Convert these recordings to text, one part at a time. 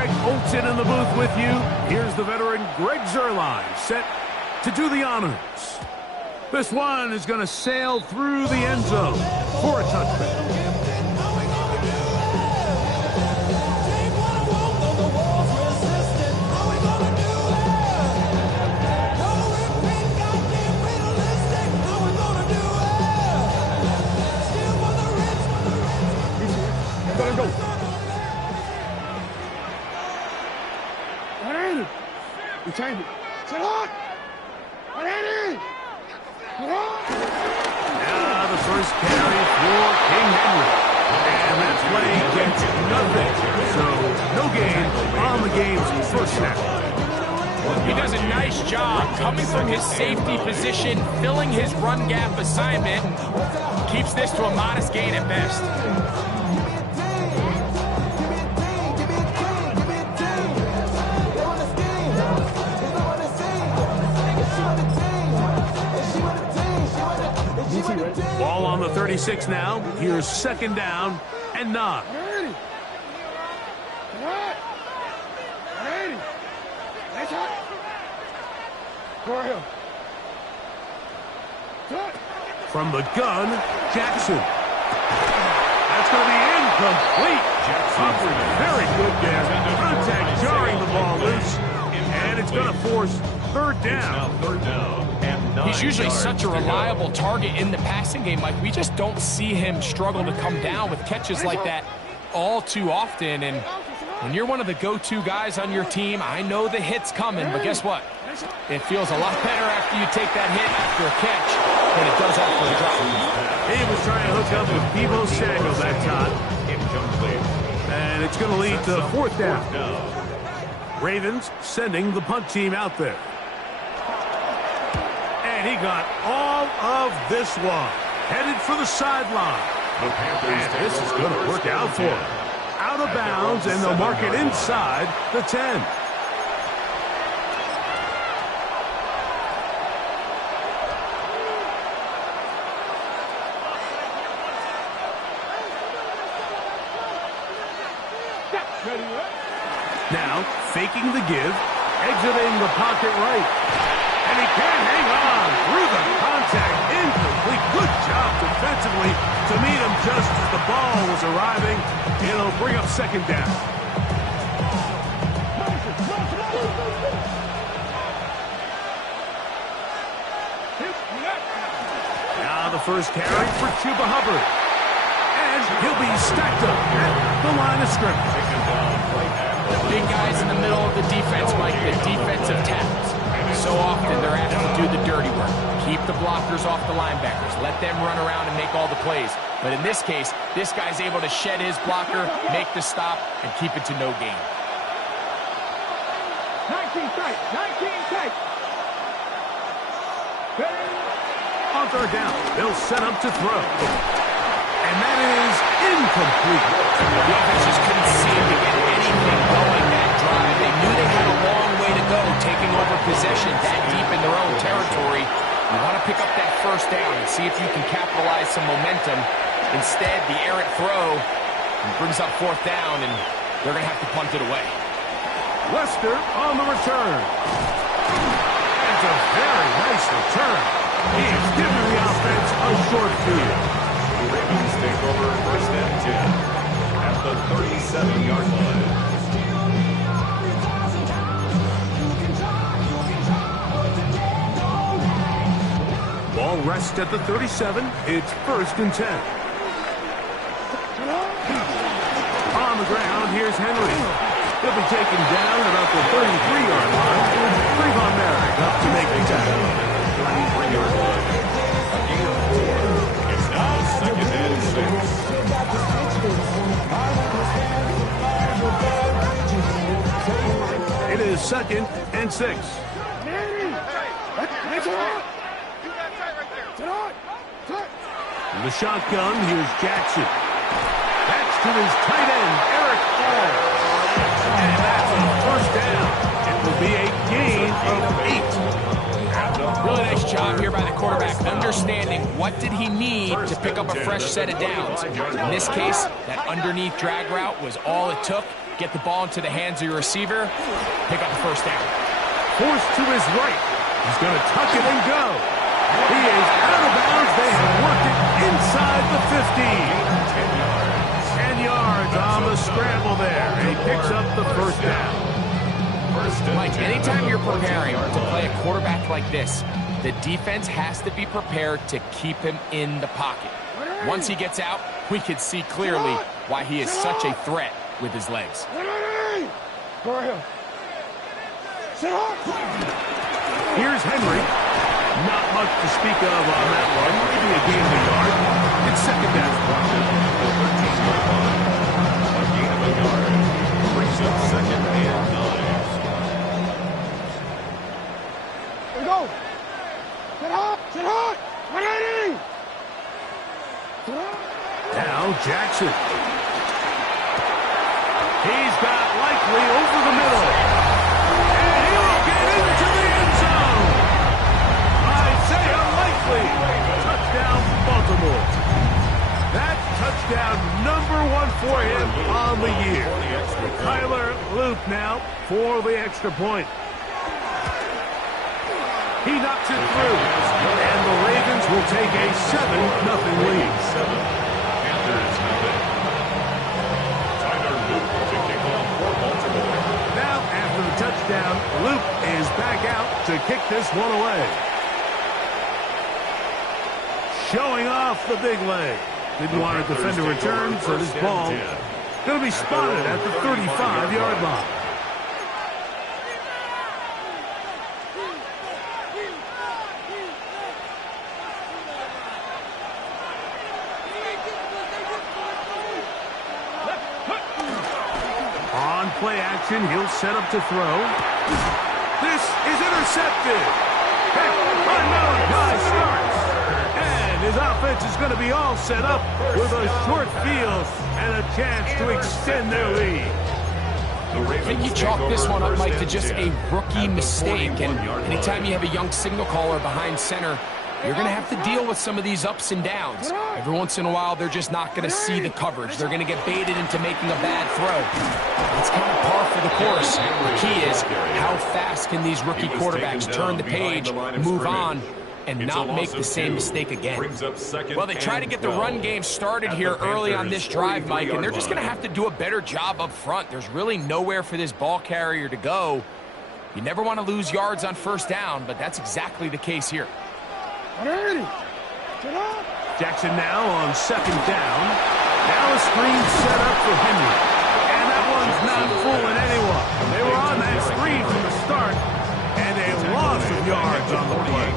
Greg Olson in the booth with you. Here's the veteran Greg Zuerlein set to do the honors. This one is going to sail through the end zone for a touchdown. Now the first carry for King Henry. And that play gets nothing. So no gain on the game's first snap. He does a nice job coming from his safety position, filling his run gap assignment. Keeps this to a modest gain at best. Ball on the 36 now. Here's second down and 9. From the gun, Jackson. That's going to be incomplete. Jackson, very good there. Contact jarring the ball loose. And it's going to force third down. He's usually such a reliable target in the passing game, Mike. We just don't see him struggle to come down with catches like that all too often. And when you're one of the go-to guys on your team, I know the hit's coming, but guess what? It feels a lot better after you take that hit after a catch than it does after a drop. He was trying to hook up with Deebo Samuel that time. And it's going to lead to fourth down. Ravens sending the punt team out there. And he got all of this one. Headed for the sideline. And this is going to work out for him. Out of bounds, and they'll mark it inside the 10. Now, faking the give, exiting the pocket right. And he can't hang on through the contact. Incomplete. Good job defensively to meet him just as the ball was arriving. It'll bring up second down. Now the first carry for Chuba Hubbard. And he'll be stacked up at the line of scrimmage. Big guys in the middle of the defense, Mike, the defensive tackles. So often they're asked to do the dirty work. Keep the blockers off the linebackers. Let them run around and make all the plays. But in this case, this guy's able to shed his blocker, make the stop, and keep it to no gain. 19 tight. On third down, they'll set up to throw. And that is incomplete. The offense just couldn't seem to get anything going that drive. They knew they had a long way to go, taking over possession that deep in their own territory. You want to pick up that first down and see if you can capitalize some momentum. Instead, the errant throw brings up fourth down, and they're going to have to punt it away. Lester on the return. It's a very nice return. He's giving the offense a short field. The Ravens take over first and 10 at the 37-yard line. Ball rests at the 37. It's first and 10. On the ground, here's Henry. He'll be taken down about the 33-yard line. Trevon Merrick up to make the tackle. 33-yard line. It's now second and 6. It is second and 6. In the shotgun, here's Jackson. That's to his tight end, Eric All. And that's a first down. It will be a gain of 8. Really nice job here by the quarterback, understanding what did he need to pick up a fresh set of downs. In this case, that underneath drag route was all it took. get the ball into the hands of your receiver, pick up the first down. Forced to his right. He's going to tuck it and go. He is out of bounds. They have worked it inside the 15. 10 yards on the scramble there. He picks up the first down. Mike, anytime you're preparing to play a quarterback like this, the defense has to be prepared to keep him in the pocket. Once he gets out, we can see clearly why he is such a threat with his legs. Here's Henry. Not much to speak of on that one. Maybe a gain of a yard. It's second down. A gain of a yard. Brings up second and 9. Here we go. Sit hot. Sit hot. 180. Now Jackson. He's got Likely over the middle. And he will get into the end zone. Isaiah Likely. Touchdown, Baltimore. That's touchdown number 1 for him on the year. Tyler Luke now for the extra point. He knocks it through. And the Ravens will take a 7-0 lead. Panthers nothing. Tyler Luke to kick off for Baltimore. Now, after the touchdown, Luke is back out to kick this one away. Showing off the big leg. Didn't want to defend a return, so this ball going to be spotted at the 35-yard line. On play action, he'll set up to throw. This is intercepted. Heck, unknown guy starts. And his offense is going to be all set up with a short field and a chance to extend their lead. I think you chalk this one up, Mike, to just a rookie mistake. And anytime you have a young signal caller behind center, you're going to have to deal with some of these ups and downs. Every once in a while, they're just not going to see the coverage. They're going to get baited into making a bad throw. It's kind of par for the course. The key is how fast can these rookie quarterbacks turn the page, move on, and not make the same mistake again. Well, they try to get the run game started here early on this drive, Mike, and they're just going to have to do a better job up front. There's really nowhere for this ball carrier to go. You never want to lose yards on first down, but that's exactly the case here. Jackson now on second down. Now a screen set up for Henry. And that one's not fooling anyone. They were on that screen from the start, and a loss of yards on the play.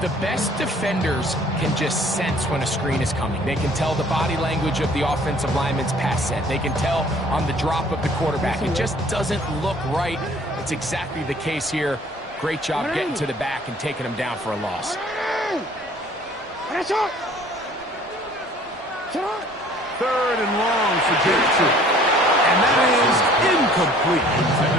The best defenders can just sense when a screen is coming. They can tell the body language of the offensive lineman's pass set. They can tell on the drop of the quarterback. It just doesn't look right. It's exactly the case here. Great job getting to the back and taking him down for a loss. Third and long for Jackson. And that is incomplete.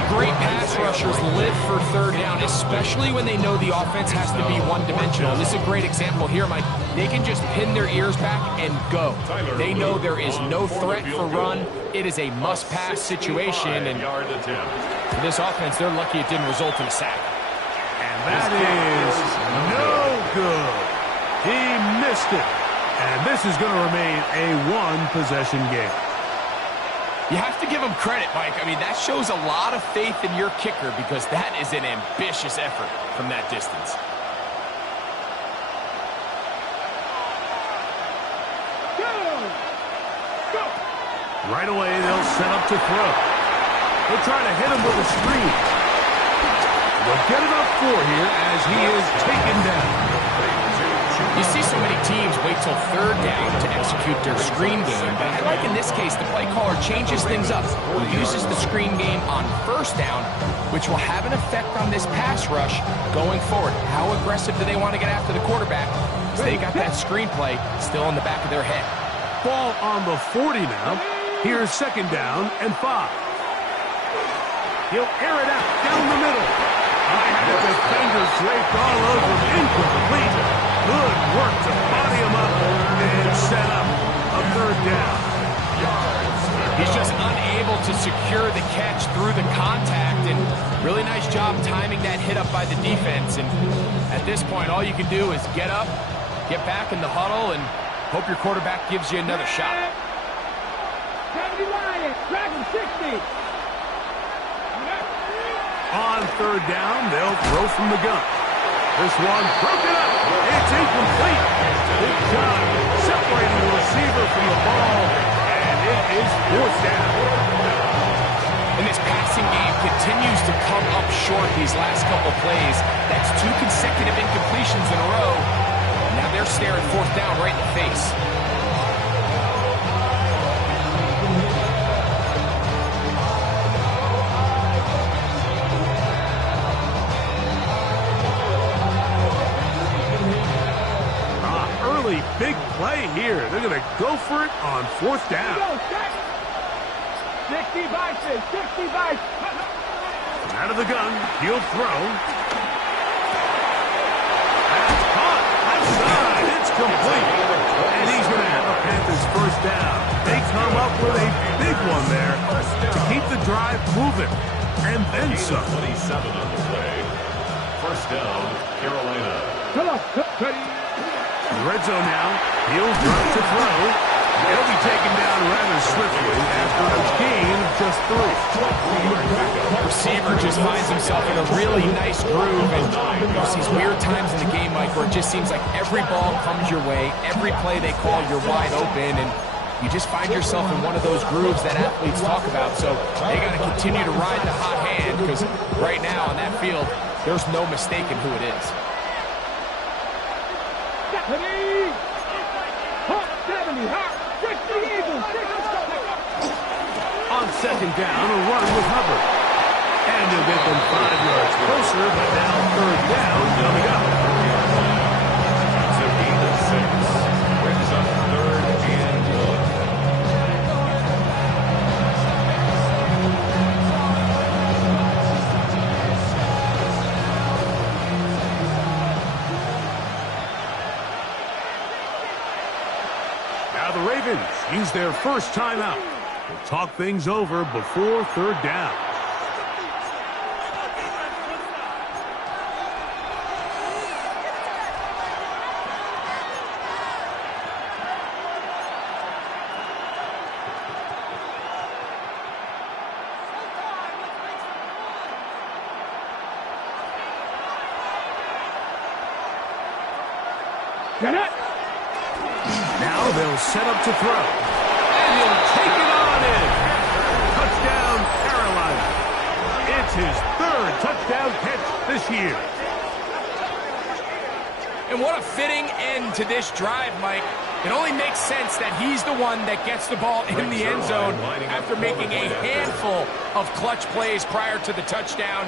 Great pass rushers live for third down, especially when they know the offense has to be one-dimensional. This is a great example here, Mike. They can just pin their ears back and go. They know there is no threat for run. It is a must-pass situation, and for this offense, they're lucky it didn't result in a sack. And that is no good. He missed it. And this is going to remain a one-possession game. You have to give him credit, Mike. I mean, that shows a lot of faith in your kicker because that is an ambitious effort from that distance. Right away, they'll set up to throw. They'll try to hit him with a screen. They'll get it up for here as he is taken down. You see so many teams wait till third down to execute their screen game, but I like in this case the play caller changes things up. He uses the screen game on first down, which will have an effect on this pass rush going forward. How aggressive do they want to get after the quarterback? So they got that screen play still in the back of their head. Ball on the 40 now. Here's second down and 5. He'll air it out down the middle. The defender draped all over, incomplete. Good work to body him up and set up a third down. He's just unable able to secure the catch through the contact, and really nice job timing that hit up by the defense. And at this point, all you can do is get up, get back in the huddle, and hope your quarterback gives you another shot. 70 Lions, Dragon 60. On third down, they'll throw from the gun. This one broken up. It's incomplete. Good job separating the receiver from the ball, and it is fourth down. And this passing game continues to come up short these last couple plays. That's 2 consecutive incompletions in a row. Now they're staring fourth down right in the face. Big play here. They're going to go for it on fourth down. 60 vices, 60 vices. Out of the gun, he'll throw. That's caught. Left side. It's complete. And he's going to have a Panthers first down. They come up with a big one there to keep the drive moving. And then some. 27 on the play. First down, Carolina. Come on, ready. Red zone now. He'll drop to throw. He'll be taken down rather swiftly after a gain of just 3. The receiver just finds himself in a really nice groove, and there's these weird times in the game, Mike, where it just seems like every ball comes your way, every play they call, you're wide open, and you just find yourself in one of those grooves that athletes talk about. So they got to continue to ride the hot hand, because right now on that field, there's no mistaking who it is. 70, 60 Eagles, 60. On second down, a run with Hubbard. And he'll get them 5 yards closer, but now third down coming up. It's a gain of 6. Brings up 3rd and 1. Now the Ravens use their first timeout to talk things over before third down. Get it. Now they'll set up to throw. And he'll take it on in. Touchdown, Carolina. It's his 3rd touchdown catch this year. And what a fitting end to this drive, Mike. It only makes sense that he's the one that gets the ball in the end zone after making a handful of clutch plays prior to the touchdown.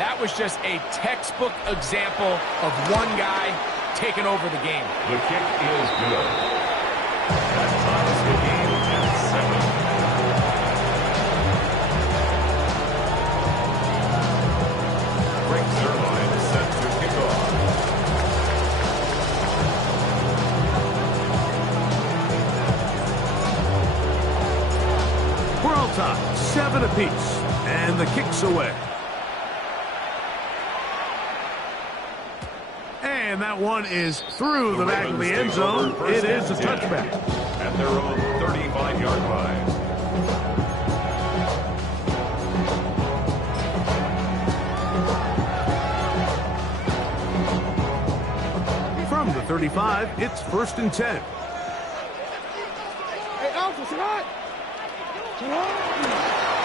That was just a textbook example of one guy taking over the game. The kick is good. That ties the game at 7. Greg Zerline set to kick off. We're all tied, 7 apiece, and the kick's away. And that one is through the back of the end zone. It is a touchback. At their own 35-yard line. From the 35, it's 1st and 10. Hey, Alpha, sit on.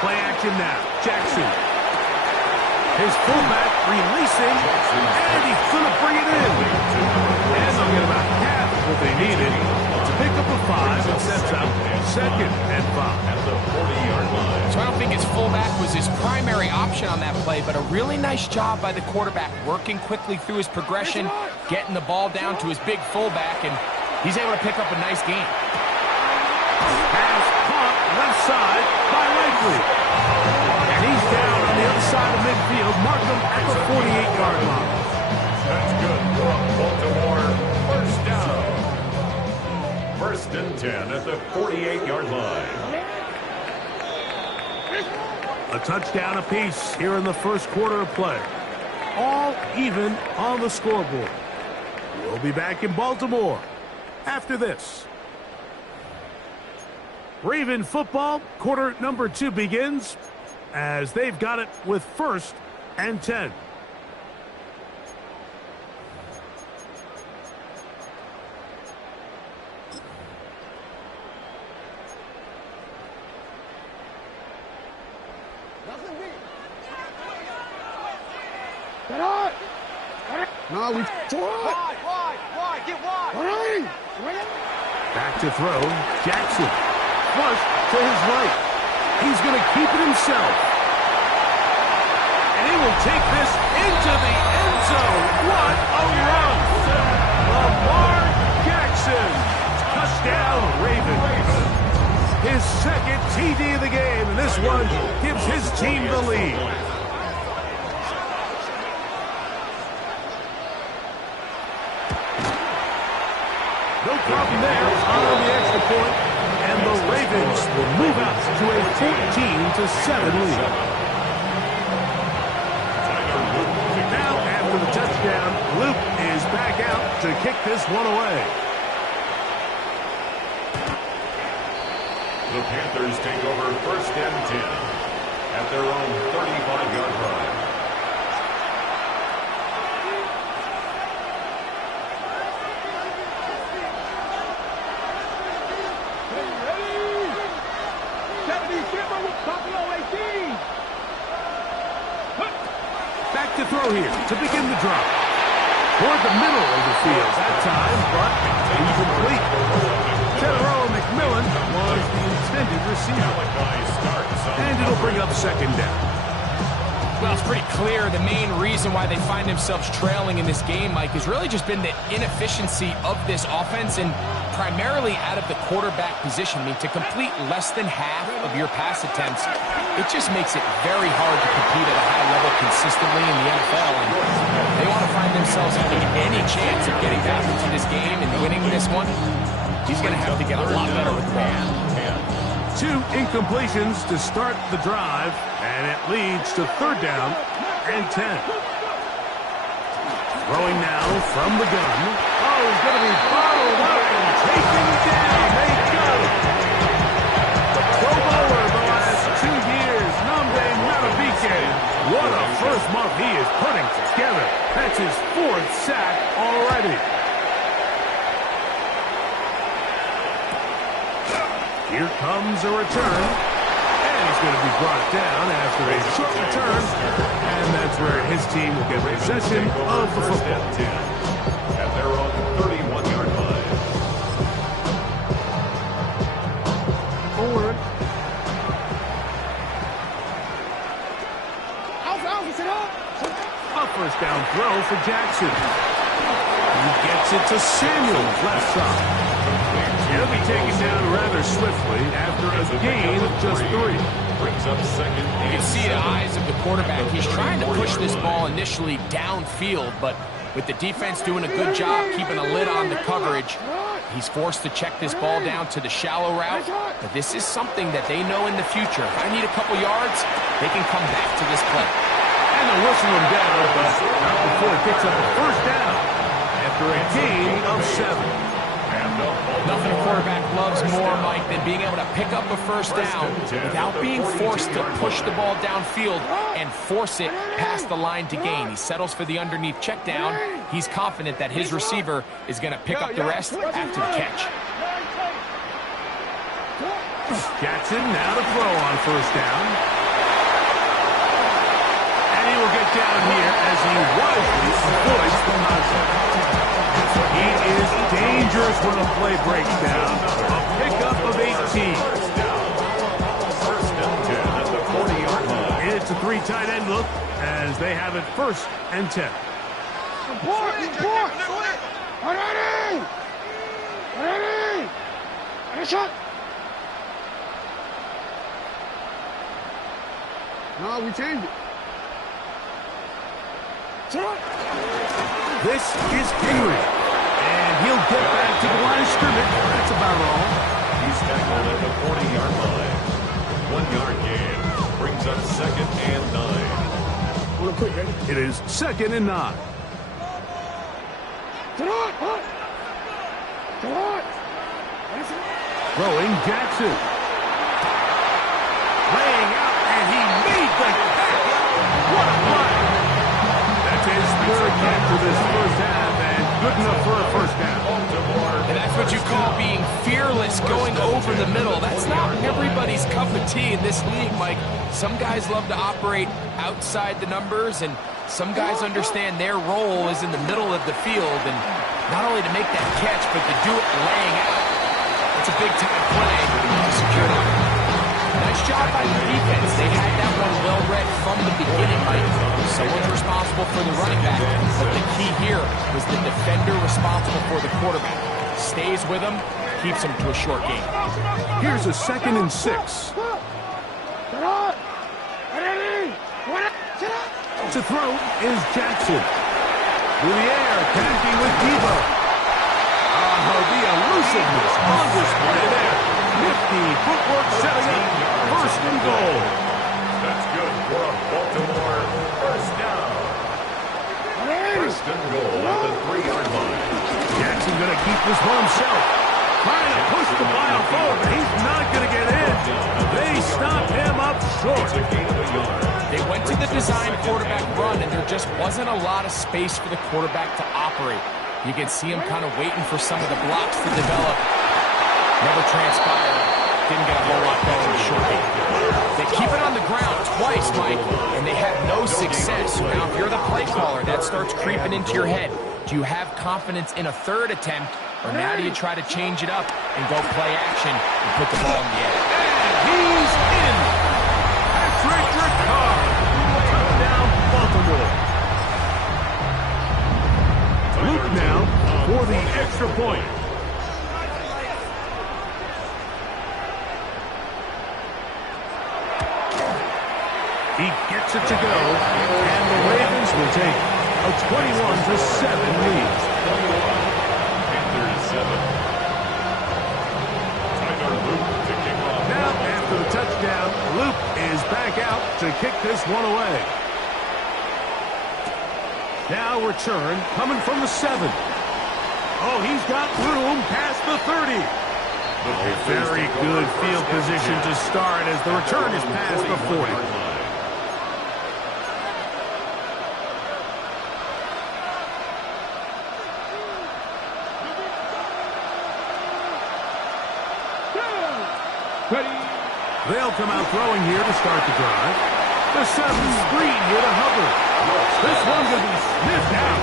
Play action now. Jackson. His fullback releasing, and he's going to bring it in. And they'll get about half of what they needed to pick up a 5 and sets up 2nd and 5. At the 40-yard line. So I don't think his fullback was his primary option on that play, but a really nice job by the quarterback, working quickly through his progression, getting the ball down to his big fullback, and he's able to pick up a nice gain. Pass caught left side by Likely. And he's down on the other side of midfield. Mark him at the 48-yard line. That's good for Baltimore. First down. 1st and 10 at the 48-yard line. A touchdown apiece here in the first quarter of play. All even on the scoreboard. We'll be back in Baltimore after this. Raven football, quarter number 2 begins as they've got it with 1st and 10. No, we wide, get wide. Back to throw, Jackson. Flush to his right. He's going to keep it himself. And he will take this into the end zone. What a run! Lamar Jackson. Touchdown, Ravens. His 2nd TD of the game, and this one gives his team the lead. No problem there on the extra point, and the Ravens will move out to a 14-7 lead. Now, after the touchdown, Luke is back out to kick this one away. The Panthers take over 1st and 10 at their own 35-yard line. Back to throw here to begin the drop. Toward the middle of the field that time, but incomplete. Tedero McMillan was the intended receiver. And it'll bring up 2nd down. Well, it's pretty clear the main reason why they find themselves trailing in this game, Mike, has really just been the inefficiency of this offense and primarily out of the quarterback position. I mean, to complete less than half of your pass attempts, it just makes it very hard to compete at a high level consistently in the NFL. And they want to find themselves having any chance of getting back into this game and winning this one. He's going to have to get a lot better with the ball. 2 incompletions to start the drive, and it leads to 3rd down and 10. Throwing now from the gun. Oh, he's going to be bottled up and taken down. They go. The Pro Bowler the last 2 years, Namde Matabike. What a first month he is putting together. That's his 4th sack already. Here comes a return, and he's going to be brought down after a short return, and that's where his team will get possession of the football. At their own 31-yard line. Forward. A 1st down throw for Jackson. He gets it to Samuel's left side. He'll be taken down rather swiftly after a gain of just 3. Brings up 2nd. You can see the eyes of the quarterback. He's trying to push this ball initially downfield, but with the defense doing a good job keeping a lid on the coverage, he's forced to check this ball down to the shallow route. But this is something that they know in the future. If I need a couple yards, they can come back to this play. And they'll whistle him down, but not before he picks up a 1st down after a gain of 7. Nothing a quarterback loves more, Mike, than being able to pick up a 1st down without being forced to push the ball downfield and force it past the line to gain. He settles for the underneath check down. He's confident that his receiver is going to pick up the rest after the catch. Jackson now to throw on 1st down. And he will get down here as he wisely avoids the contact. He is dangerous when a play breaks down. A pickup of 18. 1st and 10 at the 40-yard line. It's a 3 tight end look as they have it 1st and 10. No, we changed it. This is Henry, and he'll get back to the line of scrimmage. That's about all. He's tackled at the 40-yard line. 1 yard gain. It is 2nd and 9. Throwing Jackson. Laying out, and he made the catch. What a play. That's his 3rd catch of this first half, and good enough for a first down. And that's what you call being fearless, going over the middle. That's not everybody's cup of tea in this league, Mike. Some guys love to operate outside the numbers, and some guys understand their role is in the middle of the field, and not only to make that catch, but to do it laying out. It's a big-time play to secure that. Nice job by the defense. They had that one well-read from the beginning, Mike. Someone's responsible for the running back, but the key here was the defender responsible for the quarterback. Stays with him, keeps him to a short game. Here's a 2nd and 6. To throw is Jackson. Through the air, attacking with Debo. The elusiveness on display there. Nifty footwork setting up 1st and goal. That's good for a Baltimore first down. 1st and goal at the 3-yard line. Jackson going to keep this one himself. Trying to push the ball forward, but he's not going to get in. They stop him up short. They went to the design quarterback run, and there just wasn't a lot of space for the quarterback to operate. You can see him kind of waiting for some of the blocks to develop. Never transpired. Didn't get a whole lot better in the short game. They keep it on the ground twice, Mike, and they had no success. So now if you're the play caller, that starts creeping into your head. Do you have confidence in a 3rd attempt, or now do you try to change it up and go play action and put the ball in the air? He's in. Patrick Ricard. Touchdown, Baltimore. Luke now for the extra point. He gets it to go, and the Ravens will take a 21-7 lead. Now, after the touchdown, Luke is back out to kick this one away. Now return coming from the 7. Oh, he's got room past the 30. A very good field position to start as the return is past the 40. They'll come out throwing here to start the drive. The 7 screen here to Hubbard. This one's going to be sniffed out,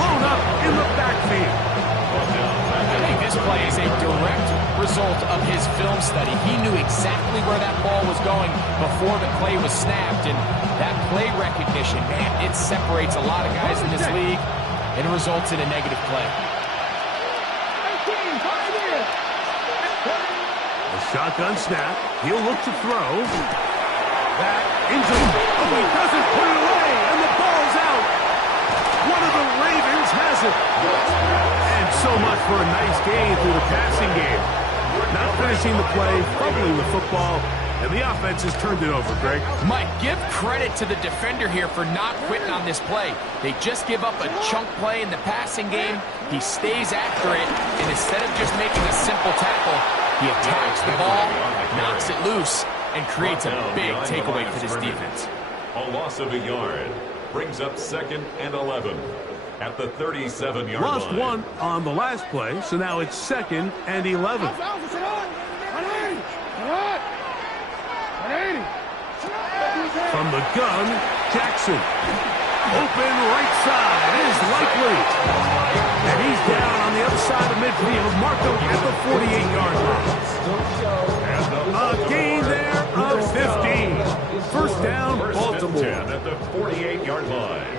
blown up in the backfield. I think this play is a direct result of his film study. He knew exactly where that ball was going before the play was snapped, and that play recognition, man, it separates a lot of guys in this league and results in a negative play. Shotgun snap. He'll look to throw. That into... Oh, he doesn't put it away, and the ball's out. One of the Ravens has it. And so much for a nice game through the passing game. Not finishing the play, fumbling the football, and the offense has turned it over, Greg. Mike, give credit to the defender here for not quitting on this play. They just give up a chunk play in the passing game. He stays after it, and instead of just making a simple tackle, he attacks the ball, knocks it loose, and creates a big takeaway for this defense. A loss of a yard brings up 2nd and 11 at the 37-yard line. Lost one on the last play, so now it's 2nd and 11. From the gun, Jackson. Open right side is likely. And he's down on the other side of midfield, marked up at the 48-yard line. A gain there of 15. First down, Baltimore. At the 48-yard line.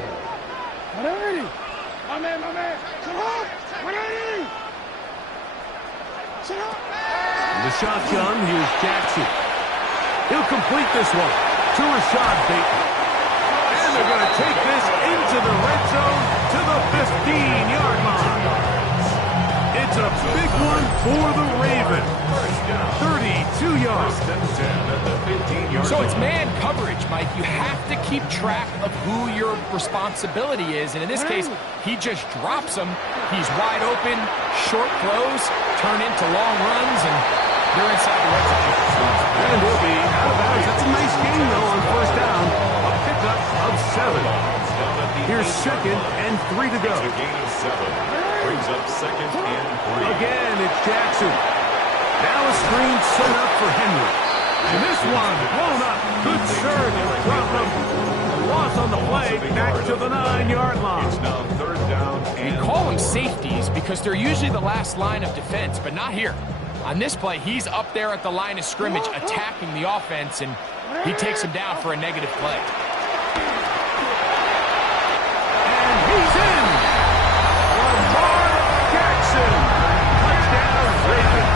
The shotgun, here's Jackson. He'll complete this one to Rashad Bateman. And they're going to take this into the red zone to the 15-yard line. It's That's a big one for the Ravens. 32 yards. So it's man coverage, Mike. You have to keep track of who your responsibility is. And in this case, he just drops him. He's wide open. Short throws turn into long runs, and they're inside the red zone. And he'll be out of bounds. That's a nice gain, though, on first down. A pickup of 7. Here's 2nd and 3 to go. A gain of 7. Brings up 2nd and 3. Again, it's Jackson. Now a screen set up for Henry. And this one blown up. Good serve. Drop him. Loss on the play. Back to the 9-yard line. It's now 3rd down. We call them safeties because they're usually the last line of defense, but not here. On this play, he's up there at the line of scrimmage attacking the offense, and he takes him down for a negative play. And he's in. Lamar Jackson. Touchdown, Ravens.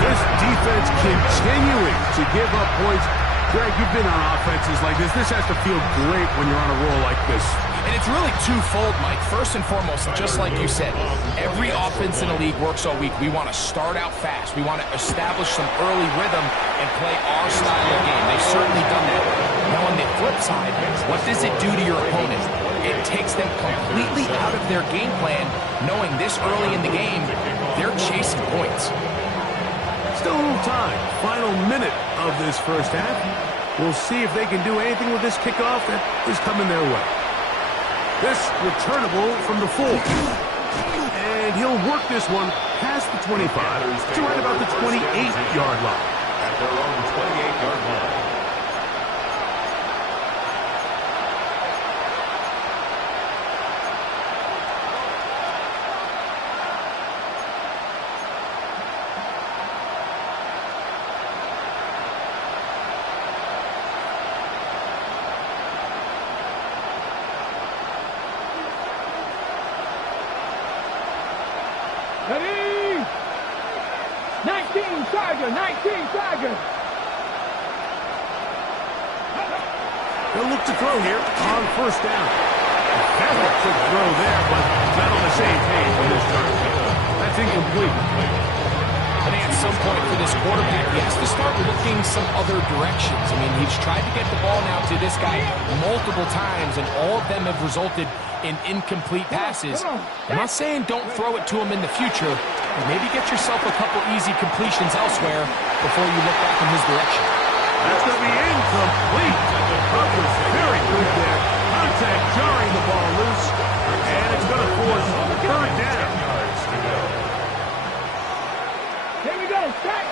This defense continuing to give up points. Greg, you've been on offenses like this. This has to feel great when you're on a roll like this. And it's really twofold, Mike. First and foremost, just like you said, every offense in the league works all week. We want to start out fast. We want to establish some early rhythm and play our style of game. They've certainly done that. Now, on the flip side, what does it do to your opponent? It takes them completely out of their game plan, knowing this early in the game, they're chasing points. Still a little time. Final minute of this first half. We'll see if they can do anything with this kickoff that is coming their way. This returnable from the 4. And he'll work this one past the 25 to right about the 28-yard line. At their own 28-yard line. Ready? 19 Tiger, 19 Tiger. They'll look to throw here on first down. That's a throw there, but not on the same page with his turn. That's incomplete. I think at some point for this quarterback, he has to start looking some other directions. I mean, he's tried to get the ball now to this guy multiple times, and all of them have resulted in incomplete passes. I'm not saying don't throw it to him in the future, but maybe get yourself a couple easy completions elsewhere before you look back in his direction. That's going to be incomplete. That was very good there. Contact jarring the ball loose, and it's going to force 3rd down. Here we go, stack.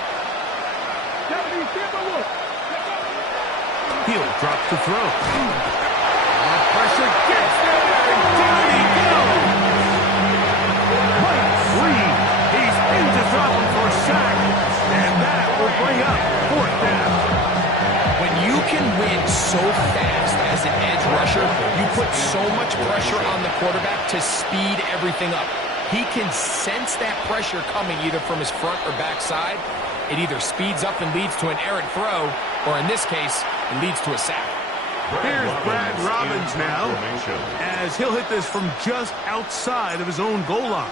Hill drops the throw. That pressure gets there, and down he goes. Mike Reed, he's into trouble for a sack, and that will bring up 4th down. When you can win so fast as an edge rusher, you put so much pressure on the quarterback to speed everything up. He can sense that pressure coming either from his front or back side. It either speeds up and leads to an errant throw, or in this case, it leads to a sack. Here's Brad Robbins now, as he'll hit this from just outside of his own goal line.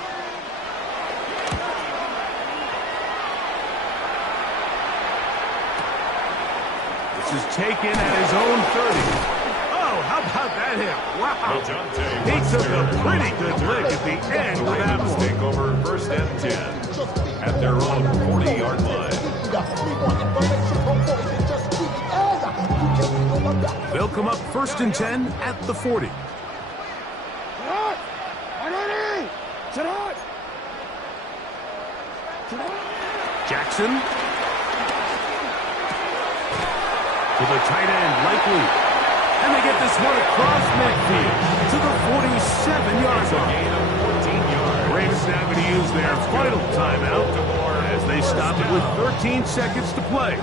This is taken at his own 30. Oh, how about that hit? Wow. He took a pretty good lick at the end of that one. Take over 1st and 10 at their own 40-yard line. They'll come up 1st and 10 at the 40. Jackson. To the tight end, Likely. And they get this one across midfield to the 47-yard line. Gain of 14 yards. Ravens now going to use their final timeout as they stop it with 13 seconds to play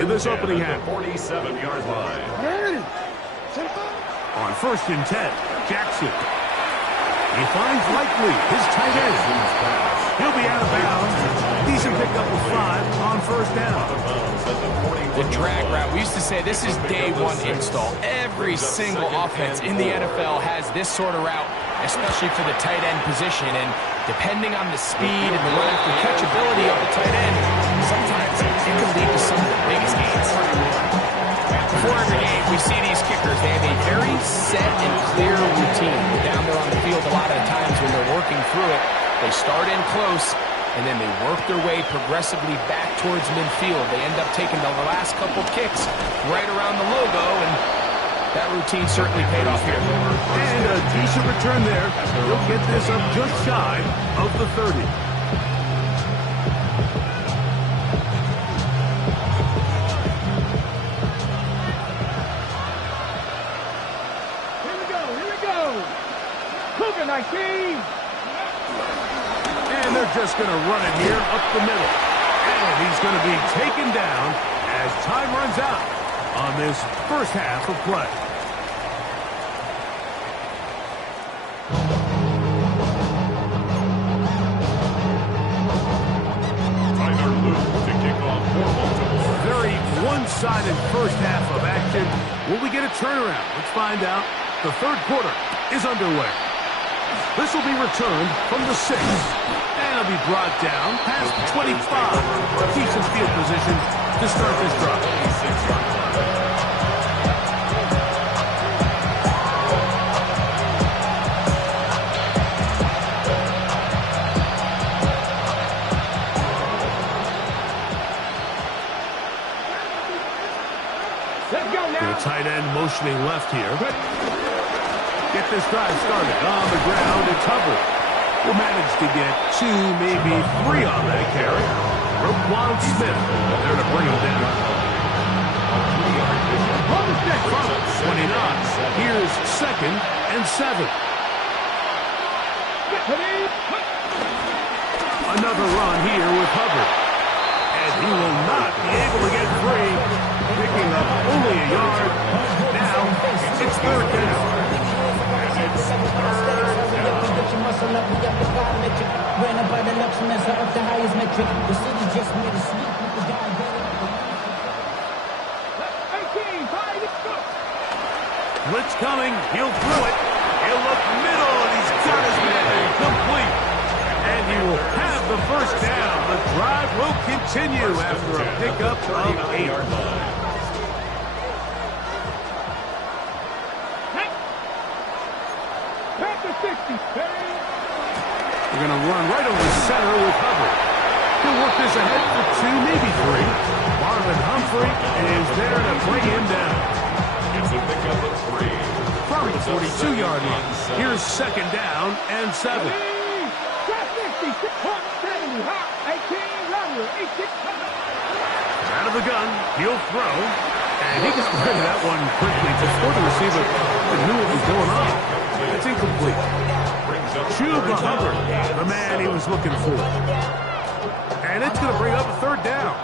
in this opening half. 47-yard line. On 1st and 10, Jackson. He finds Likely, his tight end. He'll be out of bounds. Decent pickup of 5 on 1st down. The drag route, we used to say this is day one install. Every single offense in the NFL has this sort of route especially for the tight end position. And depending on the speed and the run-after-catch ability of the tight end, sometimes it can lead to some of the biggest gains. Before every game, we see these kickers. They have a very set and clear routine. They're down there on the field a lot of the times when they're working through it. They start in close, and then they work their way progressively back towards midfield. They end up taking the last couple kicks right around the logo, and that routine certainly paid off here. And a decent return there. He'll get this up just shy of the 30. And they're just going to run it here up the middle. And he's going to be taken down as time runs out on this first half of play. To kick off for Baltimore. Very one-sided first half of action. Will we get a turnaround? Let's find out. The third quarter is underway. This will be returned from the 6. And it'll be brought down past 25. Decent field position to start this drive. The tight end motioning left here. Get this drive started. On the ground, it's Hubbard. Will manage to get 2, maybe 3 on that carry. Roquan Smith there to bring him down. From 29. Here's 2nd and 7. Another run here with Hubbard. And he will not be able to get free. Picking up only a yard. Now it's 3rd down. Blitz coming. He'll throw it. He'll look middle, and he's got his man complete. And he will have the first down. The drive will continue after a pickup of 8. We're going to run right over the center with Hubbard. He'll work this ahead for 2, maybe 3. Marvin Humphrey is there to bring him down. It's a pickup of 3. From the 42-yard line. Here's 2nd down and 7. Out of the gun, he'll throw. And he gets rid of that one quickly before the receiver knew what was going on. It's incomplete. Chuba Hubbard, the man he was looking for. And it's going to bring up a 3rd down.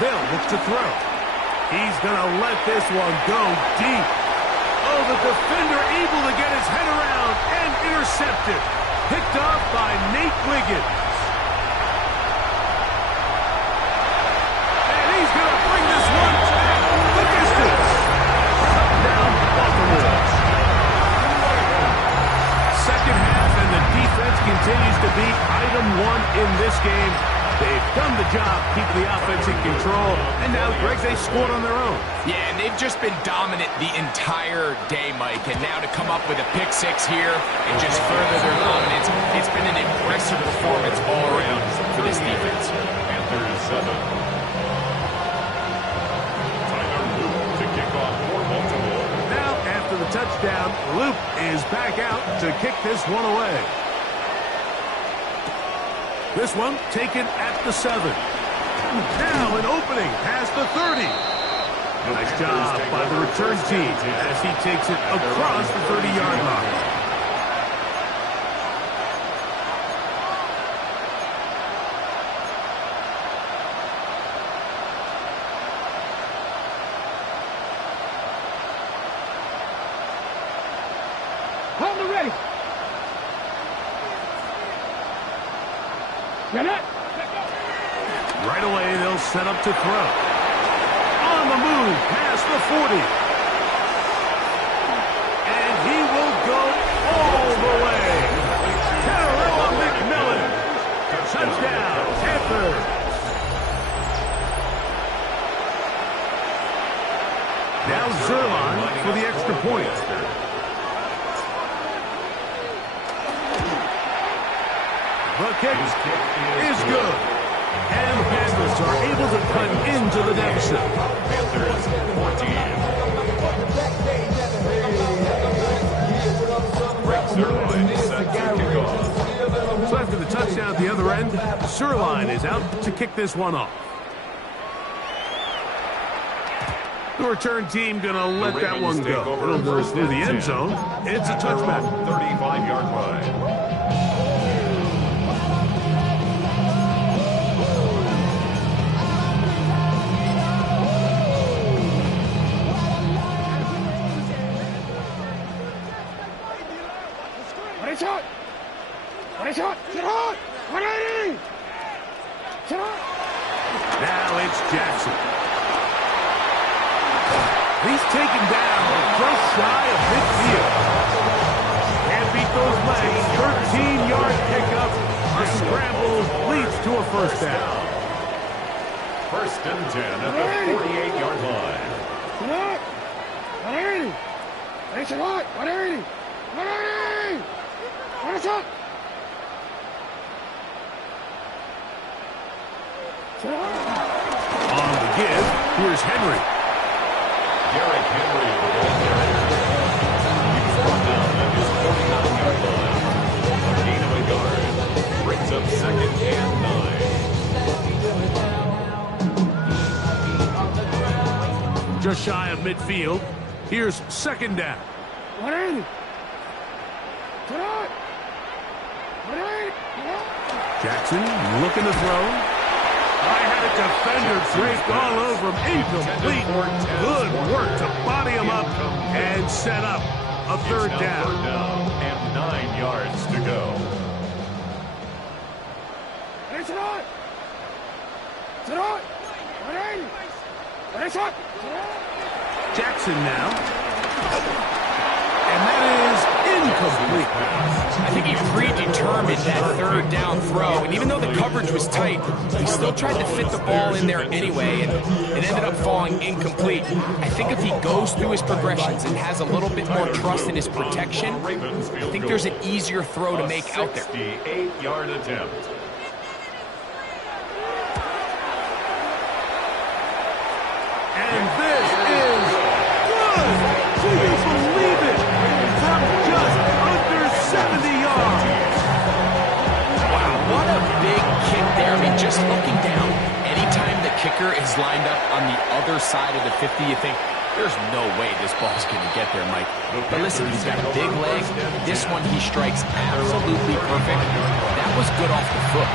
Bill looks to throw. He's going to let this one go deep. Oh, the defender able to get his head around and intercepted. Picked off by Nate Wiggins. And he's going to bring this one the distance. Touchdown, Baltimore. Second half, and the defense continues to be item 1 in this game. They've done the job keeping the offense in control, and now, Greg, they scored on their own. Yeah, and they've just been dominant the entire day, Mike, and now to come up with a pick 6 here and just further their dominance, it's been an impressive performance all around for this defense. And 37. Tyler Luke to kick off for Baltimore. Now, after the touchdown, Luke is back out to kick this one away. This one taken at the 7. Now an opening past the 30. Nice job by the return team as he takes it across the 30-yard line. Hold it ready. Get it. Right away, they'll set up to throw. On the move, past the 40. And he will go all the way. Carolina McMillan. Touchdown, Panthers. Now Zerline for the extra point. The kick is good. And the Panthers are able to cut into the deficit. Panthers 14. Zerline set to kick off. So after the touchdown at the other end, Zerline is out to kick this one off. The return team going to let that one go. It'll go through the end zone. It's a touchback. 35-yard line. Now it's Jackson. He's taken down just shy of midfield. Can't beat those legs. 13-yard pickup. A scramble leads to a first down. First and 10 at the 48-yard line. On the give, here's Henry. Derrick Henry, the ball carrier. He's brought down at his 49-yard line. A gain of a yard. Brings up second and 9. Just shy of midfield. Here's second down. Jackson looking to throw. I had a defender break all over him. Incomplete. Good work to body him up and set up a third down. Third down and 9 yards to go. Jackson now. And that is incomplete. I think he predetermined that third down throw, and even though the coverage was tight, he still tried to fit the ball in there anyway, and it ended up falling incomplete. I think if he goes through his progressions and has a little bit more trust in his protection, I think there's an easier throw to make out there. 68-yard attempt. And this is good. Do you believe it? From just under 70 yards. Wow, what a big kick there. I mean, just looking down, anytime the kicker is lined up on the other side of the 50, you think, there's no way this ball's going to get there, Mike. But listen, he's got a big leg. This one he strikes absolutely perfect. That was good off the foot.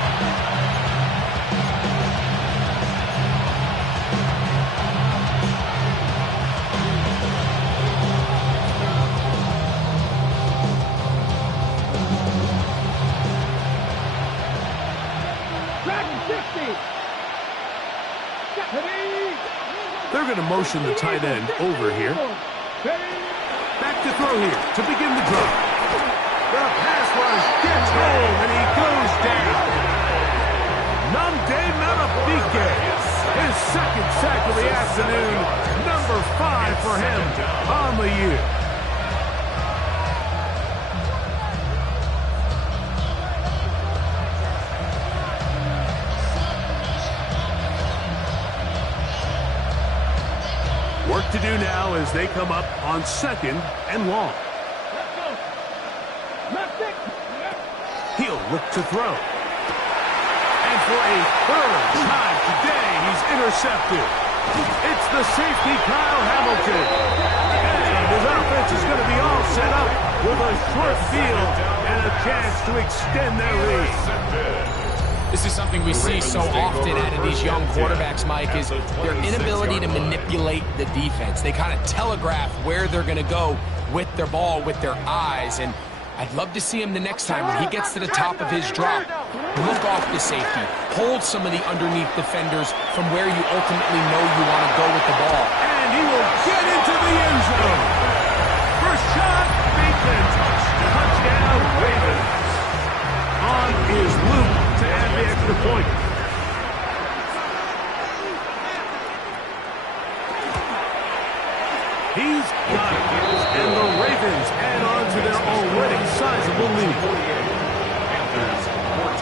They're going to motion the tight end over here. Back to throw here to begin the drive. The pass rush gets home, and he goes down. Namde Malafike, his second sack of the afternoon. Number 5 for him on the year. Work to do now as they come up on second and long. He'll look to throw. And for a third time today, he's intercepted. It's the safety, Kyle Hamilton. And his offense is going to be all set up with a short field and a chance to extend their lead. This is something we see so often out of these young quarterbacks, Mike, is their inability to manipulate the defense. They kind of telegraph where they're going to go with their ball, with their eyes. And I'd love to see him the next time when he gets to the top of his drop. Look off the safety. Hold some of the underneath defenders from where you ultimately know you want to go with the ball. And he will get into the end zone. First shot, Fienz. Touchdown, Ravens. On is Luke to add the extra point. He's got it. And the Ravens add on to their already sizable lead. Panthers 14.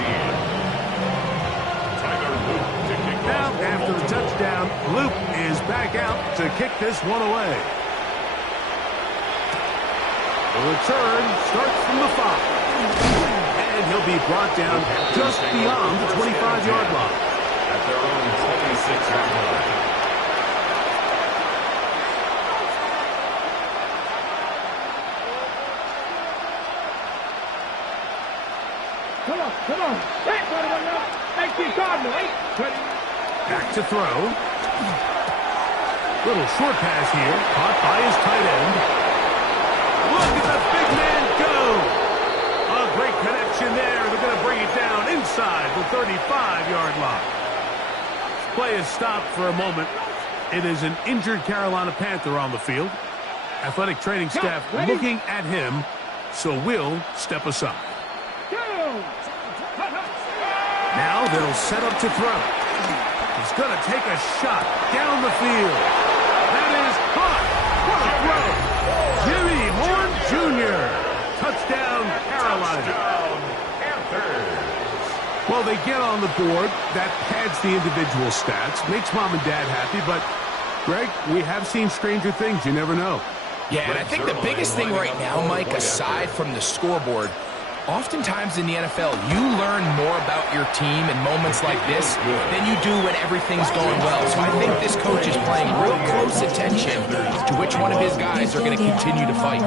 Tyler Luke to kick Now, off. after the touchdown, Luke is back out to kick this one away. The return starts from the 5. And he'll be brought down just beyond the 25-yard line. At their own 26-yard line. Come on. Thank you, Cardinal. Back to throw. Little short pass here, caught by his tight end. Look at the big man go! A great connection there. They're going to bring it down inside the 35-yard line. Play is stopped for a moment. It is an injured Carolina Panther on the field. Athletic training staff looking at him, so we'll step aside. Now they'll set up to throw. He's going to take a shot down the field. That is caught. What a throw. Jimmy Horn Jr. Touchdown, Carolina. Well, they get on the board. That pads the individual stats. Makes mom and dad happy, but, Greg, we have seen stranger things. You never know. Yeah, and I think the biggest thing right now, Mike, aside from the scoreboard, oftentimes in the NFL, you learn more about your team in moments like this than you do when everything's going well. So I think this coach is paying real close attention to which one of his guys are going to continue to fight.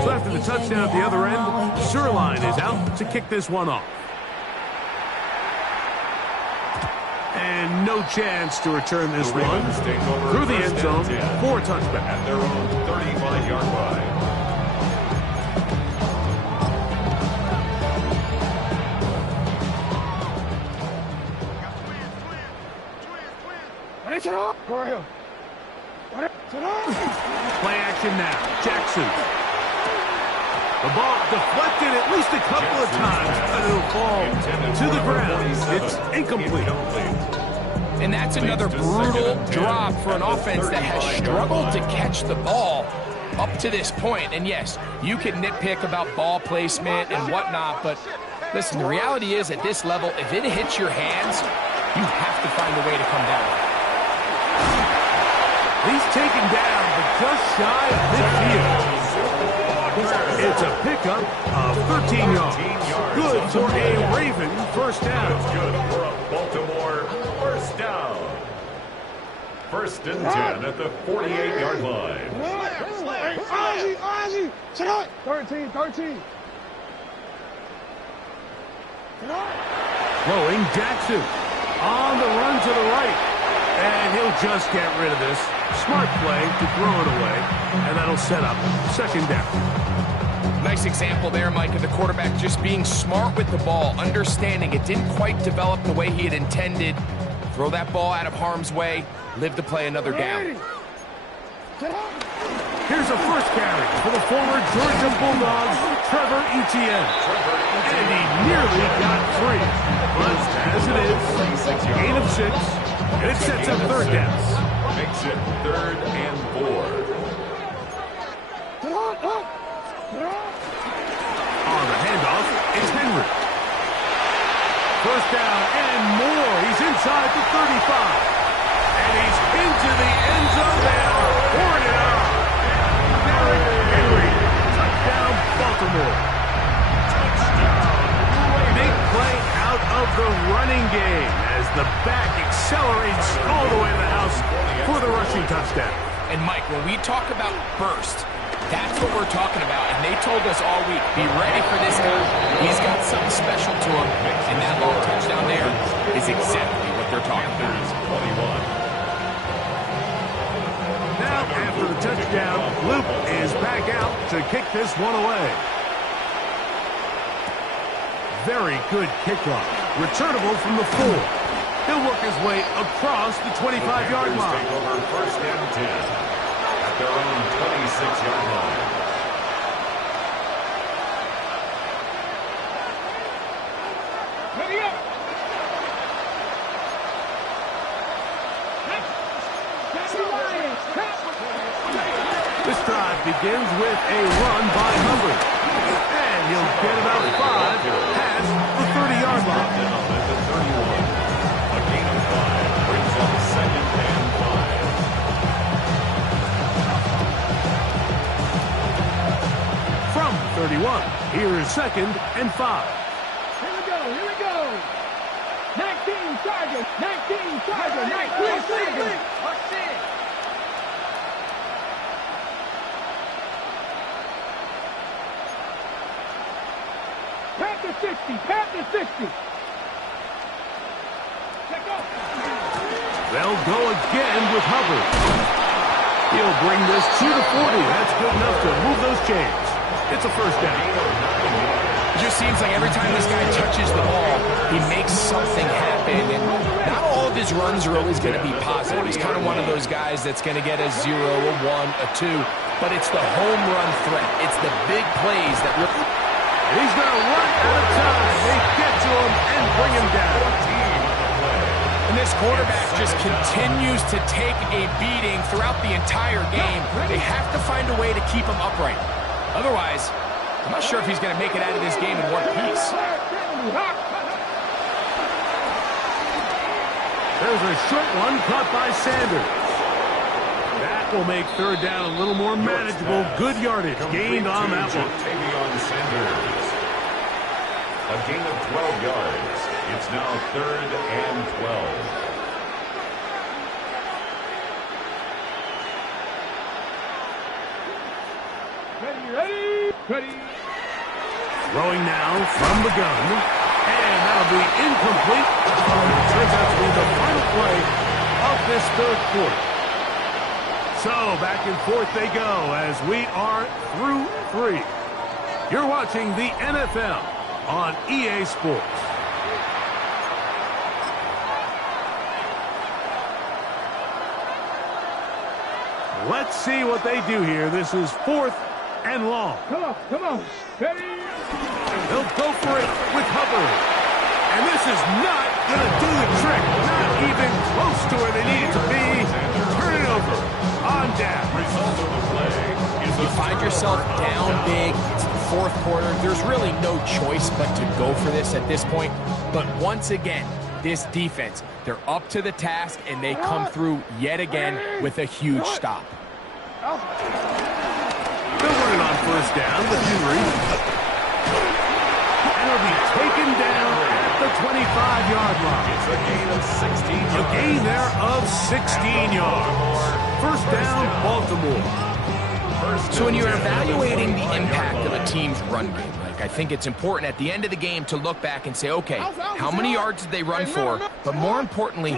So after the touchdown at the other end, Zerline is out to kick this one off. And no chance to return this one through the end zone for a touchback. At their own 35-yard line. Play action now. Jackson. The ball deflected at least a couple of times, but it'll fall to the ground. It's incomplete. And that's another brutal drop for an offense that has struggled to catch the ball up to this point. And yes, you can nitpick about ball placement and whatnot, but listen, the reality is at this level, if it hits your hands, you have to find a way to come down. He's taken down, but just shy of midfield. It's a pickup of 13 yards. Good for a Raven first down. Good for a Baltimore first down. First and 10 at the 48-yard line. Ozzy. Sit up. 13. Throwing Jackson on the run to the right. And he'll just get rid of this. Smart play to throw it away. And that'll set up second down. Nice example there, Mike, of the quarterback just being smart with the ball, understanding it didn't quite develop the way he had intended. Throw that ball out of harm's way, live to play another down. Here's a first carry for the former Georgia Bulldogs, Trevor Etienne. And he nearly got free. But as it is, gain of 6, and it sets up third down. Makes it 3rd and 4. On the handoff, it's Henry. First down and more. He's inside the 35. And he's into the end zone now. Pouring it out. Henry. Touchdown, Baltimore. Big play out of the running game as the back accelerates all the way to the house for the rushing touchdown. And, Mike, when we talk about burst, that's what we're talking about. And they told us all week, be ready for this guy. He's got something special to him. And that long touchdown there is exactly what they're talking about. Now, after the touchdown. Luke is back out to kick this one away. Very good kickoff. Returnable from the 4. He'll work his way across the 25-yard line. Take over first and 10 at their own 26-yard line. This drive begins with a run by Hubbard. And he'll get about 5 past the 30-yard line. Down at the 31. A gain of 5 brings up second and 5. From 31, here is second and 5. Here we go. 19 Chargers, 19 Chargers, 19 Chargers. Panther 60, Panther 60. Let go. They'll go again with Hubbard. He'll bring this to the 40. That's good enough to move those chains. It's a first down. It just seems like every time this guy touches the ball, he makes something happen. And not all of his runs are always going to be positive. He's kind of one of those guys that's going to get a 0, a 1, a 2. But it's the home run threat. It's the big plays that will... He's going to run out of time. They get to him and bring him down. And this quarterback just continues to take a beating throughout the entire game. They have to find a way to keep him upright. Otherwise, I'm not sure if he's going to make it out of this game in one piece. There's a short one caught by Sanders. That will make third down a little more manageable. Good yardage gained on that one. Sanders. A gain of 12 yards. It's now third and 12. Ready. Throwing now from the gun. And that'll be incomplete. It turns out to be the final play of this third quarter. So back and forth they go as we are through 3. You're watching the NFL on EA Sports. Let's see what they do here. This is 4th and long. Come on. Ready. They'll go for it with Hubbard. And this is not going to do the trick. Not even close to where they need it to be. Turn it over. On down. Result of the play is You find yourself down big. It's the 4th quarter. There's really no choice but to go for this at this point. But once again, this defense, they're up to the task, and they come through yet again with a huge stop. They'll run it on first down with Henry. And it'll be taken down at the 25-yard line. It's a gain of 16 yards. A gain there of 16 yards. First down, Baltimore. So when you're evaluating the impact of a team's run game, I think it's important at the end of the game to look back and say, okay, how many yards did they run for? But more importantly,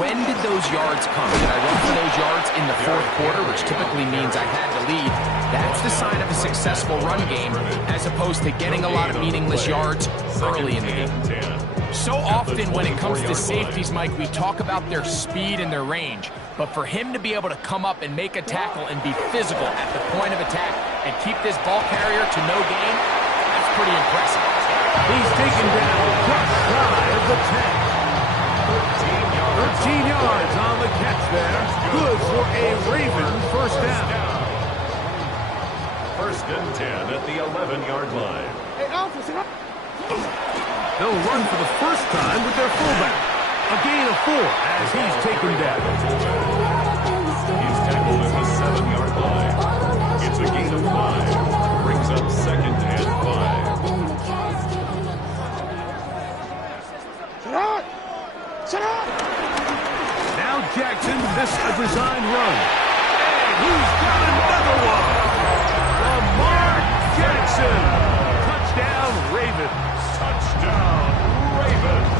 when did those yards come? Did I run for those yards in the 4th quarter, which typically means I had the lead? That's the sign of a successful run game, as opposed to getting a lot of meaningless yards early in the game. So often when it comes to safeties, Mike, we talk about their speed and their range. But for him to be able to come up and make a tackle and be physical at the point of attack and keep this ball carrier to no gain, that's pretty impressive. He's taken down just shy of the 10. 13 yards on the catch there. Good for a Ravens first down. First and 10 at the 11-yard line. They'll run for the first time with their fullback. A gain of 4 as he's taken down. He's tackled at the 7-yard line. It's a gain of 5. Brings up second and 5. Shut up! Now Jackson, this a designed run. And he's got another one. Lamar Jackson. Touchdown, Ravens. Touchdown, Ravens.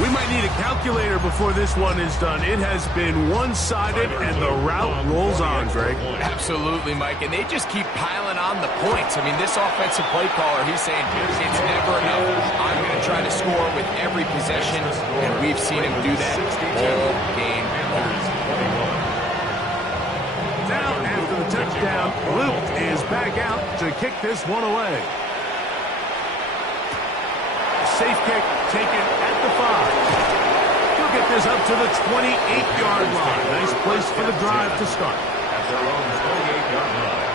We might need a calculator before this one is done. It has been one-sided, and the route rolls on, Greg. Absolutely, Mike, and they just keep piling on the points. I mean, this offensive play caller, he's saying it's never enough. I'm going to try to score with every possession, and we've seen him do that all game long. Now, after the touchdown, Luke is back out to kick this one away. Safe kick taken at the 5. He'll get this up to the 28-yard line. Nice place for the drive to start. At their own 28-yard line.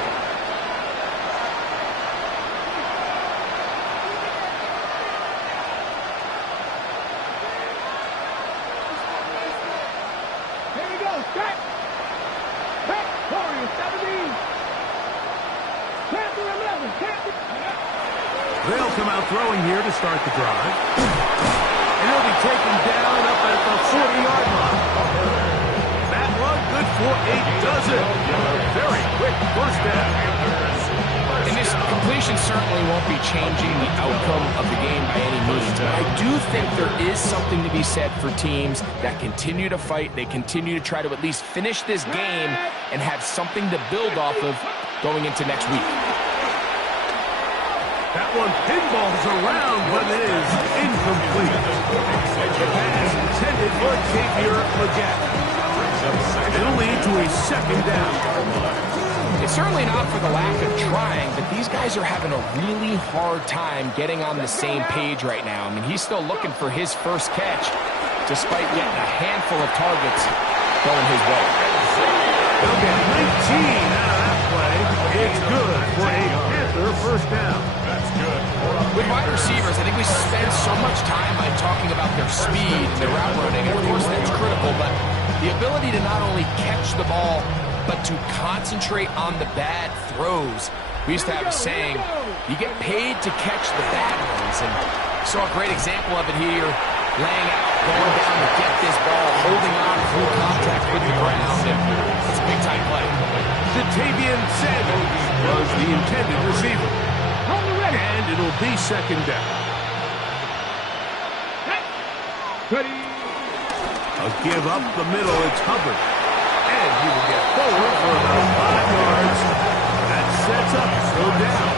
Here we go. Back. Back. Warriors, 17. Panther 11. Panther. They'll come out throwing here to start the drive. And he'll be taken down up at the 40-yard line. That one, good for a dozen. Very quick first down. And this completion certainly won't be changing the outcome of the game by any means. But I do think there is something to be said for teams that continue to fight. They continue to try to at least finish this game and have something to build off of going into next week. That one pinballs around, but it is incomplete. The pass intended for Xavier Legette. It'll lead to a second down. It's certainly not for the lack of trying, but these guys are having a really hard time getting on the same page right now. I mean, he's still looking for his first catch, despite getting a handful of targets going his way. They'll get 19 out of that play. It's good for a Panther first down. That's good. With wide receivers, I think we spend so much time on talking about their speed, their route running, and of course that's critical, but the ability to not only catch the ball, but to concentrate on the bad throws. We used to have a saying, you get paid to catch the bad ones, and we saw a great example of it here, laying out, going down to get this ball, holding on through contact with the ground, and it's a big-time play. Jatavian Sanders was the intended receiver. And it'll be second down. A give up the middle, it's Hubbard. And he will get forward for about 5 yards. That sets up third down.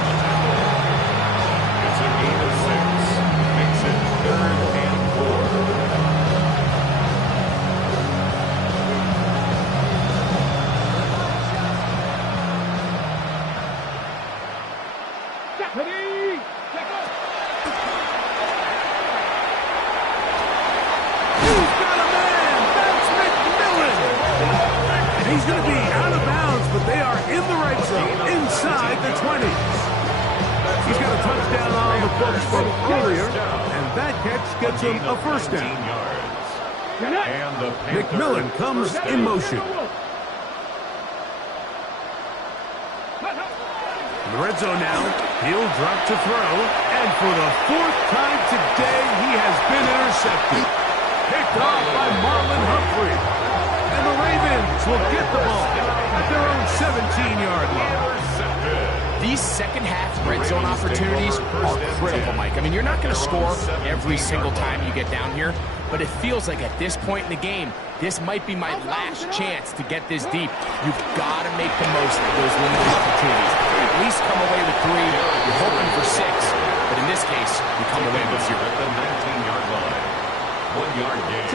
It's a gain of 6. Makes it 3rd and 4. He's going to be out of bounds, but they are in the right zone, inside the 20s. He's got a touchdown on the books from earlier, and that catch gets him a first down. McMillan comes in motion. In the red zone now, he'll drop to throw, and for the 4th time today, he has been intercepted. Picked off by Marlon Humphrey. And the Ravens will get the ball at their own 17-yard line. These second-half red zone opportunities are critical, Mike. I mean, you're not going to score every single time you get down here, but it feels like at this point in the game, this might be my last chance to get this deep. You've got to make the most of those limited opportunities. At least come away with 3. You're hoping for 6, but in this case, you come away with 0. At the 19-yard line. 1-yard gain.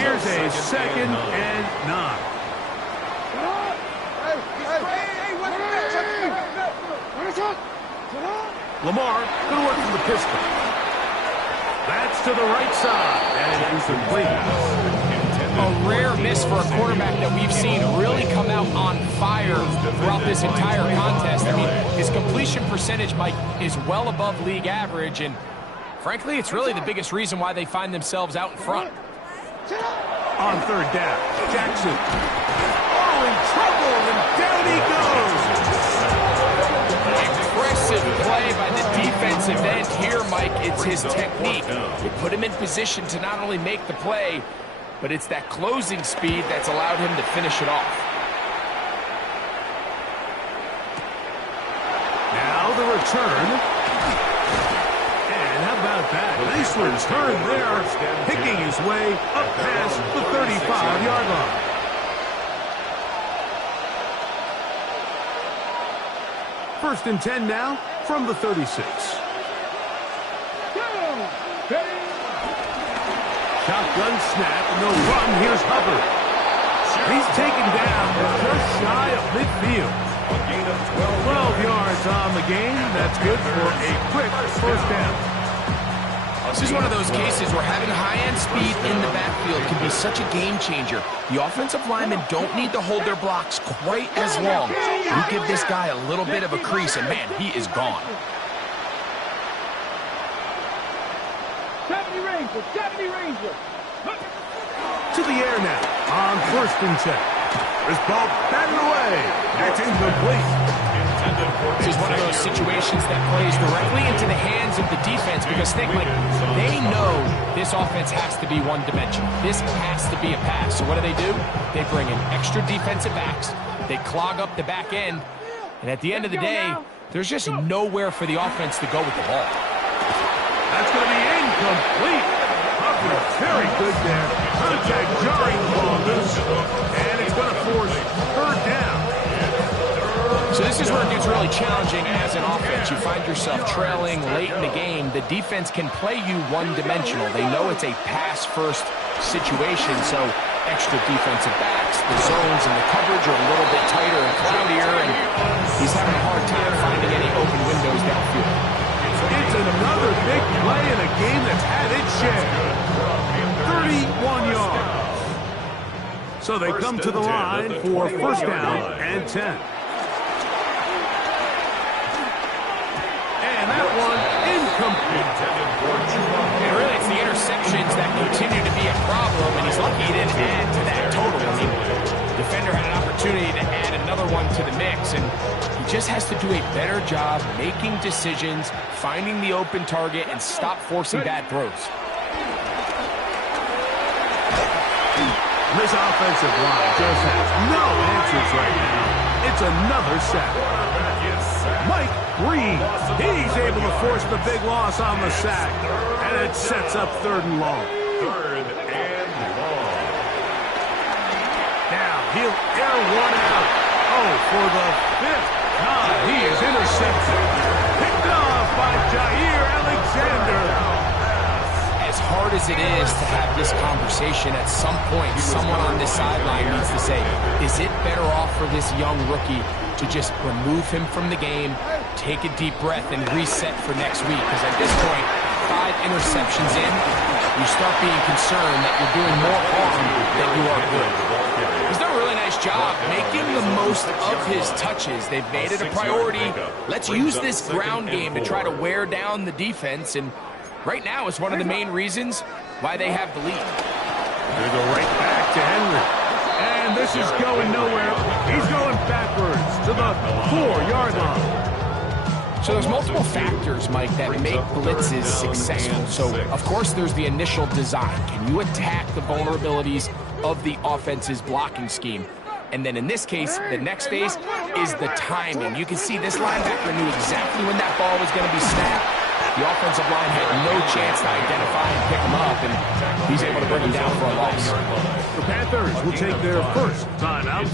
Here's a second and 9. Lamar going to work from the pistol. That's to the right side, and incomplete. A rare miss for a quarterback that we've seen really come out on fire throughout this entire contest. I mean, his completion percentage, Mike, is well above league average, and frankly, it's really the biggest reason why they find themselves out in front. On third down, Jackson. Oh, in trouble, and down he goes. Impressive play by the defensive end here, Mike. It's his technique. It put him in position to not only make the play, but it's that closing speed that's allowed him to finish it off. Now the return. And how about about that? Nice return there, picking his way up past the 35-yard line. First and 10 now from the 36. Shotgun snap, no run. Here's Hubbard. He's taken down just shy of midfield. 12 yards on the game. That's good for a quick first down. This is one of those cases where having high-end speed in the backfield can be such a game changer. The offensive linemen don't need to hold their blocks quite as long. You give this guy a little bit of a crease, and man, he is gone. 70 Ranger. To the air now on first and 10. This ball batted away. It's incomplete. This is one of those situations that plays directly into the hands of the defense because think, like, they know this offense has to be one-dimensional. This has to be a pass. So what do? They bring in extra defensive backs. They clog up the back end. And at the end of the day, there's just nowhere for the offense to go with the ball. That's going to be incomplete. Hubbard's very good there. Contact jarring the ball loose. And it's going to force third down. So this is where it gets really challenging as an offense. You find yourself trailing late in the game. The defense can play you one-dimensional. They know it's a pass-first situation, so extra defensive backs, the zones and the coverage are a little bit tighter and cloudier, and he's having a hard time finding any open windows downfield. It's another big play in a game that's had its share. 31 yards. So they come to the line for first down and 10. And that one incomplete. And really, it's the interceptions that continue to be a problem, and he's lucky he didn't add to that total. I mean, the defender had an opportunity to add another one to the mix, and he just has to do a better job making decisions, finding the open target, and stop forcing bad throws. This offensive line just has no answers right now. It's another sack. Mike Reed, he's able to force the big loss on the sack, and it sets up third and long. Now he'll air one out. Oh, for the fifth time, he is intercepted. Picked off by Jair Alexander. As hard as it is to have this conversation, at some point, someone on this sideline needs to say, is it better off for this young rookie to just remove him from the game, take a deep breath, and reset for next week? Because at this point, 5 interceptions in, you start being concerned that you're doing more harm than you are good. He's done a really nice job making the most of his touches. They've made it a priority. Let's use this ground game to try to wear down the defense, and right now it's one of the main reasons why they have the lead. They go right back to Henry. And this is going nowhere. He's going backwards to the 4-yard line. So there's multiple factors, Mike, that make blitzes successful. So, of course, there's the initial design. Can you attack the vulnerabilities of the offense's blocking scheme? And then in this case, the next phase is the timing. You can see this linebacker knew exactly when that ball was going to be snapped. The offensive line had no chance to identify and pick him up, and he's able to bring him down for a loss. The Panthers will take their first timeout.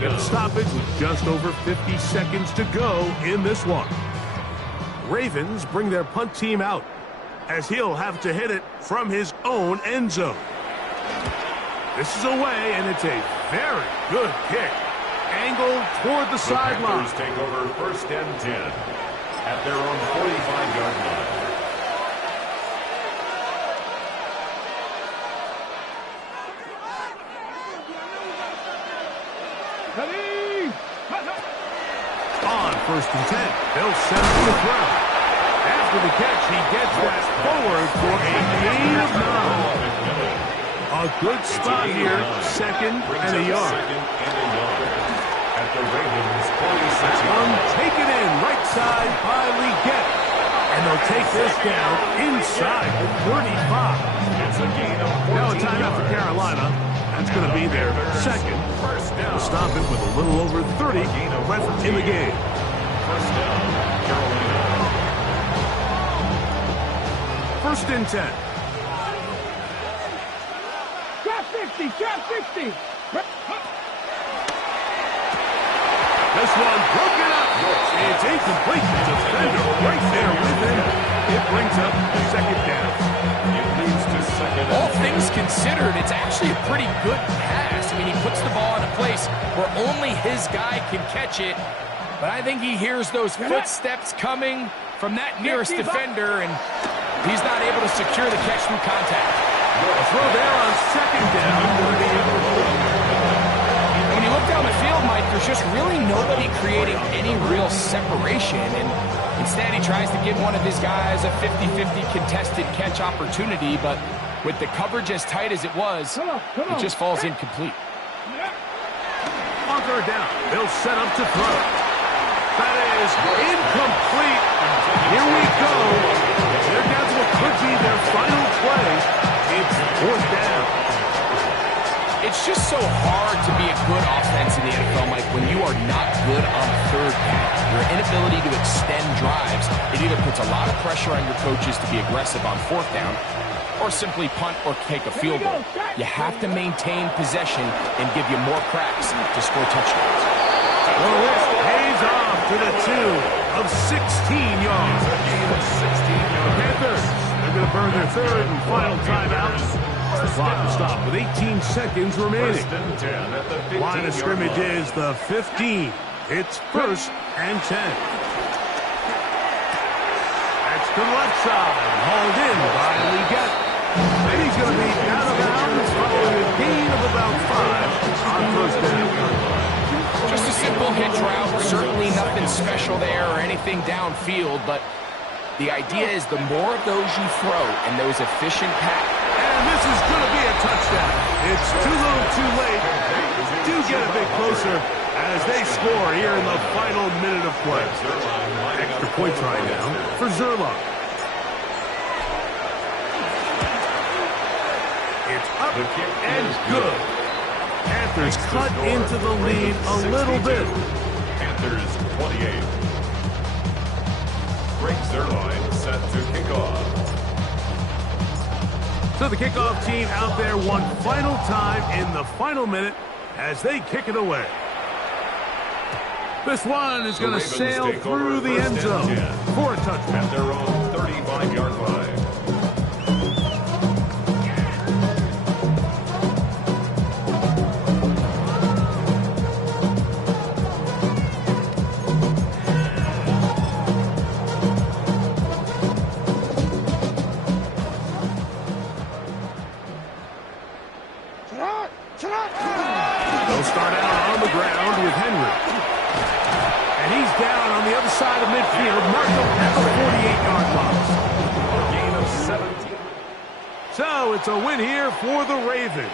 Get a stoppage with just over 50 seconds to go in this one. Ravens bring their punt team out as he'll have to hit it from his own end zone. This is away, and it's a very good kick. Angled toward the sideline. Panthers take over first and 10 at their own 45-yard line. On first and 10, they'll send him to the throw. After the catch, he gets that forward for a gain of 9. A good spot here, second and a yard. At the Ravens 46. One taken in right side by Leggett. And they'll take this down inside the 35. It's a gain of 14 Now a timeout for Carolina. That's going to be their second. They'll stop it with a little over 30 left in the game. First down, Carolina. first and 10. Drop 50, drop 50. This one broken up. It's incomplete. Defender right there with him. It brings up second down. It leads to second. All things considered, it's actually a pretty good pass. I mean, he puts the ball in a place where only his guy can catch it. But I think he hears those footsteps coming from that nearest defender, and he's not able to secure the catch through contact. A throw there on second down. When you look down the field, Mike, there's just really nobody creating any real separation, and instead he tries to give one of his guys a 50-50 contested catch opportunity, but with the coverage as tight as it was, it just falls incomplete. On third down, they'll set up to throw. That is incomplete. Here we go. They're down to what could be their final play. It's fourth down. It's just so hard to be a good offense in the NFL, Mike, when you are not good on third down. Your inability to extend drives, it either puts a lot of pressure on your coaches to be aggressive on fourth down or simply punt or take a field goal. You have to maintain possession and give you more cracks to score touchdowns. Well, this pays off to the tune of 16 yards. A gain of 16 yards. Panthers, they're going to burn their third and final timeout. The clock will stop with 18 seconds remaining. First and 10 at the 15-yard Line of scrimmage line. is the 15. It's first and 10. That's to the left side. Hauled in by Leggett. And he's going to be out of bounds following a gain of about 5 on first down. Just a simple hitch route, certainly nothing special there or anything downfield, but the idea is the more of those you throw and those efficient passes. And this is going to be a touchdown. It's too little too late. Do get a bit closer as they score here in the final minute of play. Extra points right now for Zerline. It's up and good. Panthers cut into the lead a little bit. Panthers 28. Greg Zerline set to kick off. So the kickoff team out there one final time in the final minute as they kick it away. This one is going to sail through the end zone for a touchdown. At their own 35-yard line. They'll start out on the ground with Henry. And he's down on the other side of midfield. Markham at the 48-yard box. Gain of 17. So it's a win here for the Ravens.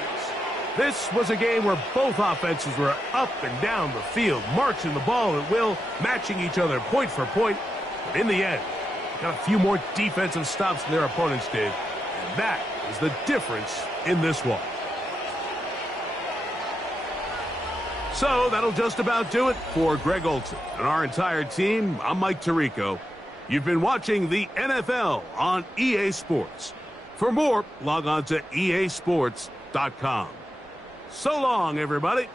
This was a game where both offenses were up and down the field, marching the ball at will, matching each other point for point. But in the end, got a few more defensive stops than their opponents did. And that is the difference in this one. So that'll just about do it for Greg Olson and our entire team. I'm Mike Tirico. You've been watching the NFL on EA Sports. For more, log on to easports.com. So long, everybody.